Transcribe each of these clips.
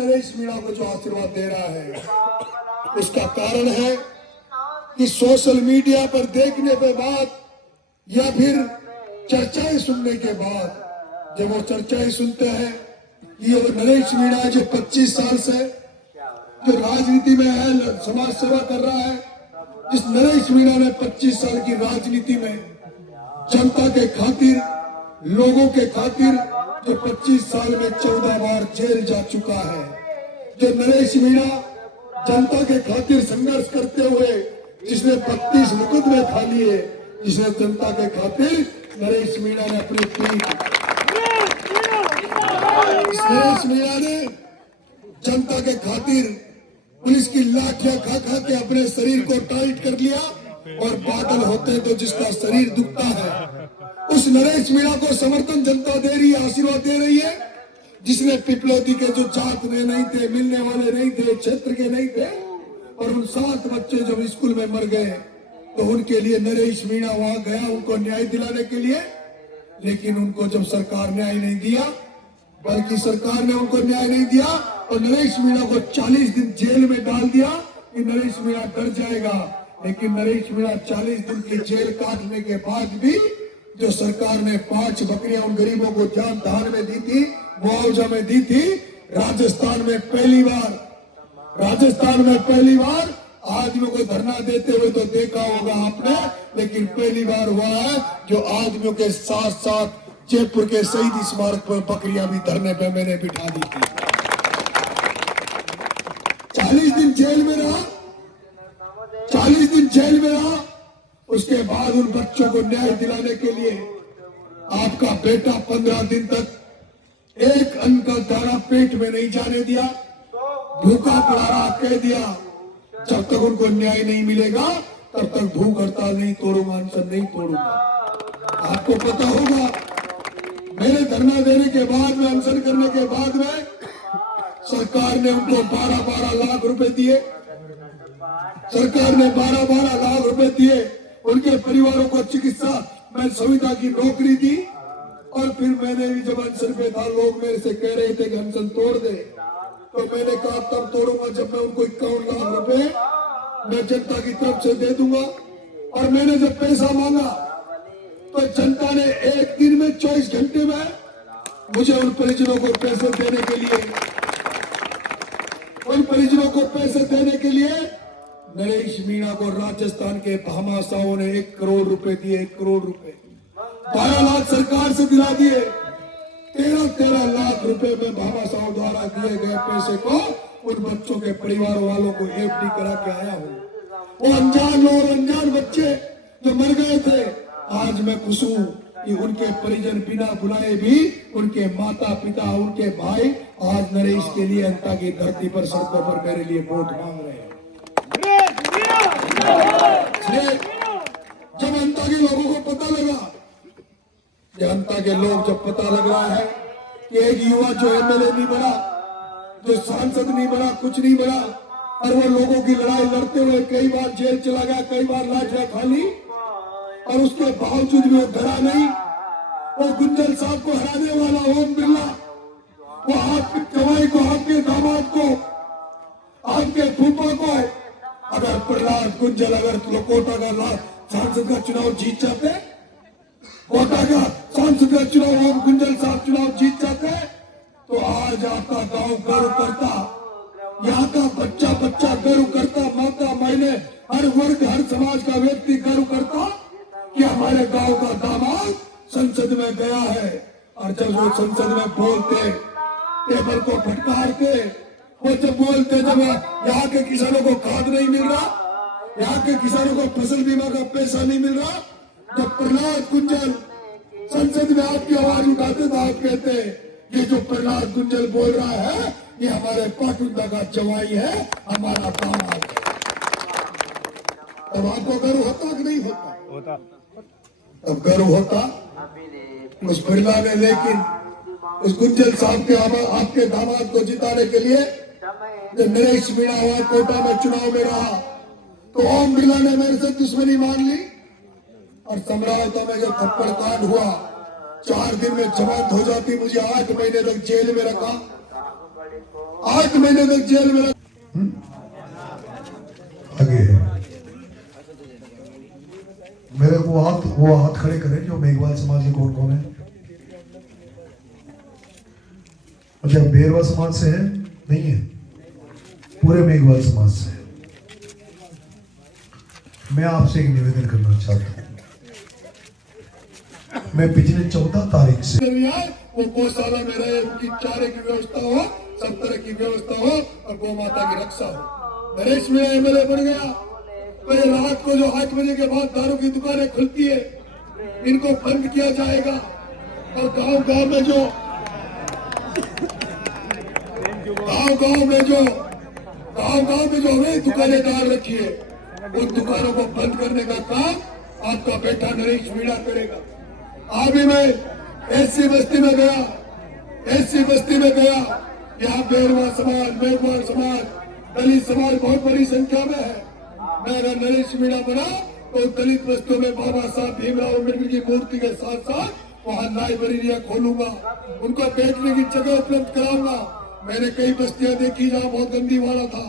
नरेश मीणा को जो आशीर्वाद दे रहा है, उसका कारण है कि सोशल मीडिया पर देखने के बाद या फिर चर्चाएं सुनने के बाद जब वो चर्चाएं सुनते हैं, ये वो नरेश मीणा जो 25 साल से जो राजनीति में है, समाज सेवा कर रहा है, इस नरेश मीणा ने 25 साल की राजनीति में जनता के खातिर, लोगों के खातिर जो 25 साल में 14 बार जेल जा चुका है, जो नरेश मीणा जनता के खातिर संघर्ष करते हुए जिसने 32 मुकदमे खा लिए, जिसने जनता के खातिर नरेश मीणा ने अपनी नरेश मीणा ने जनता के खातिर पुलिस की लाठियां खा खा के अपने शरीर को टाइट कर लिया, और बादल होते तो जिसका शरीर दुखता है, उस नरेश मीणा को समर्थन जनता दे रही है, आशीर्वाद दे रही है, जिसने पिपलौदी के जो जात में नहीं थे, मिलने वाले नहीं थे, क्षेत्र के नहीं थे, और उन 7 बच्चे जब स्कूल में मर गए तो उनके लिए नरेश मीणा वहां गया उनको न्याय दिलाने के लिए। लेकिन उनको जब सरकार न्याय नहीं दिया, बल्कि सरकार ने उनको न्याय नहीं दिया और नरेश मीणा को 40 दिन जेल में डाल दिया कि नरेश मीणा डर जाएगा। लेकिन नरेश मीणा 40 दिन की जेल काटने के बाद भी जो सरकार ने 5 बकरियां उन गरीबों को जान दान में दी थी, मुआवजा में दी थी, राजस्थान में पहली बार आदमियों को धरना देते हुए तो देखा होगा आपने, लेकिन पहली बार हुआ है जो आदमियों के साथ साथ जयपुर के शहीद स्मारक पर बकरियां भी धरने पे मैंने बिठा दी थी। 40 दिन जेल में रहा, 40 दिन जेल में रहा। उसके बाद उन बच्चों को न्याय दिलाने के लिए आपका बेटा 15 दिन तक एक अन्न का दाना पेट में नहीं जाने दिया, भूखा पड़ा रहा, कह दिया जब तक उनको न्याय नहीं मिलेगा तब तक भूख हड़ताल नहीं तोड़ूंगा, अनशन नहीं तोड़ूंगा। आपको पता होगा मेरे धरना देने के बाद में, अनशन करने के बाद में सरकार ने उनको 12-12 लाख रुपए दिए, सरकार ने 12-12 लाख रुपए दिए, उनके परिवारों को चिकित्सा में सुविधा की नौकरी दी। और फिर मैंने भी जब अनशन पे था, लोग मेरे से कह रहे थे कि अनशन तोड़ दे, तो मैंने कहा तब तोड़ूंगा जब मैं उनको 51 लाख रुपए मैं जनता की तरफ से दे दूंगा। और मैंने जब पैसा मांगा तो जनता ने एक दिन में 24 घंटे में मुझे उन परिजनों को पैसे देने के लिए नरेश मीणा को राजस्थान के भामाशाहों ने 1 करोड़ रुपए दिए, 1 करोड़ रुपए 12 लाख सरकार से दिला दिए। 13 लाख रुपए में भामाशाहों द्वारा दिए गए पैसे को उन बच्चों के परिवार वालों को एफडी करा के आया हूँ। वो अनजान लोग, अनजान बच्चे जो मर गए थे, आज मैं खुश हूँ कि उनके परिजन बिना बुलाए भी उनके माता पिता, उनके भाई आज नरेश के लिए अंता की धरती पर, सड़कों पर मेरे लिए वोट मांग रहे हैं। जब अंता के लोगों को पता लगा, जनता के लोग जब पता लग रहा है कि एक युवा जो एमएलए नहीं बना, जो सांसद नहीं बना, कुछ नहीं बना, और वो लोगों की लड़ाई लड़ते हुए कई बार जेल चला गया, कई बार लाठियां खा ली, और उसके बावजूद भी वो डरा नहीं। वो गुंजल साहब को हराने वाला ओम बिरला, वो आपके जवाई को, आपके दामाद को, आपके फूफा को, अगर प्रहलाद गुंजल अगर कोटा का सांसद का चुनाव जीत जाते, कोटा का सांसद का चुनाव ओम गुंजल साहब चुनाव जीत जाते, तो आज आपका गांव गर्व करता, यहाँ का बच्चा बच्चा गर्व करता, माता मायने हर वर्ग, हर समाज का व्यक्ति गर्व करता कि हमारे गांव का दामाद संसद में गया है। और जब वो संसद में बोलते, टेबल को फटकारते, वो जब बोलते, जब यहाँ के किसानों को खाद नहीं मिल रहा, यहाँ के किसानों को फसल बीमा का पैसा नहीं मिल रहा, जब प्रहलाद गुंजल संसद में आपकी आवाज उठाते तो आप कहते ये जो प्रहलाद गुंजल बोल रहा है ये हमारे पाटुंदा का जवाई है, हमारा दामाद है। तब आपको गर्व होता कि नहीं होता? तब गर्व होता उस बिरला ने। लेकिन उस गुंजल साहब के आपके दामाद को जिताने के लिए जब नरेश मीणा हुआ, कोटा में चुनाव में रहा, तो ओम बिरला ने मेरे से दुश्मनी मान ली। और समरावता में जब थप्पड़ कांड हुआ, 4 दिन में जमानत हो जाती, मुझे 8 महीने तक जेल में रखा। 8 महीने तक जेल में आगे है। मेरे को वो हाथ खड़े करें जो मेघवाल समाज के कौन कौन है। अच्छा, बेरवा समाज से है? नहीं है, पूरे मेघवाल समाज से है। मैं आपसे एक निवेदन करना चाहता हूं। मैं पिछले 14 तारीख से वो गौशाला में रहे, उनकी चारे की व्यवस्था हो, सब तरह की व्यवस्था हो और गौ माता की रक्षा हो। नरेश मीणा एमएलए बन गया तो ये रात को जो 8 बजे के बाद दारू की दुकानें खुलती है, इनको बंद किया जाएगा। और गांव-गांव में जो हमें दुकानें डाल रखी है, उन दुकानों को बंद करने का काम आपका बेटा नरेश मीणा करेगा। अभी मैं एससी बस्ती में गया, यहाँ बेरवा समाज, मेघवाल समाज, दलित समाज बहुत बड़ी संख्या में है। मैं अगर नरेश मीणा बना तो दलित बस्तियों में बाबा साहब भीमराव अम्बेडकर की मूर्ति के साथ साथ वहाँ लाइब्रेरियां खोलूंगा, उनको बैठने की जगह उपलब्ध कराऊंगा। मैंने कई बस्तियां देखी जहाँ बहुत गंदी वाला था,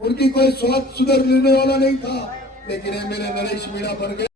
उनकी कोई स्वास्थ्य सुधर लेने वाला नहीं था, लेकिन मेरे नरेश मीणा बन गए।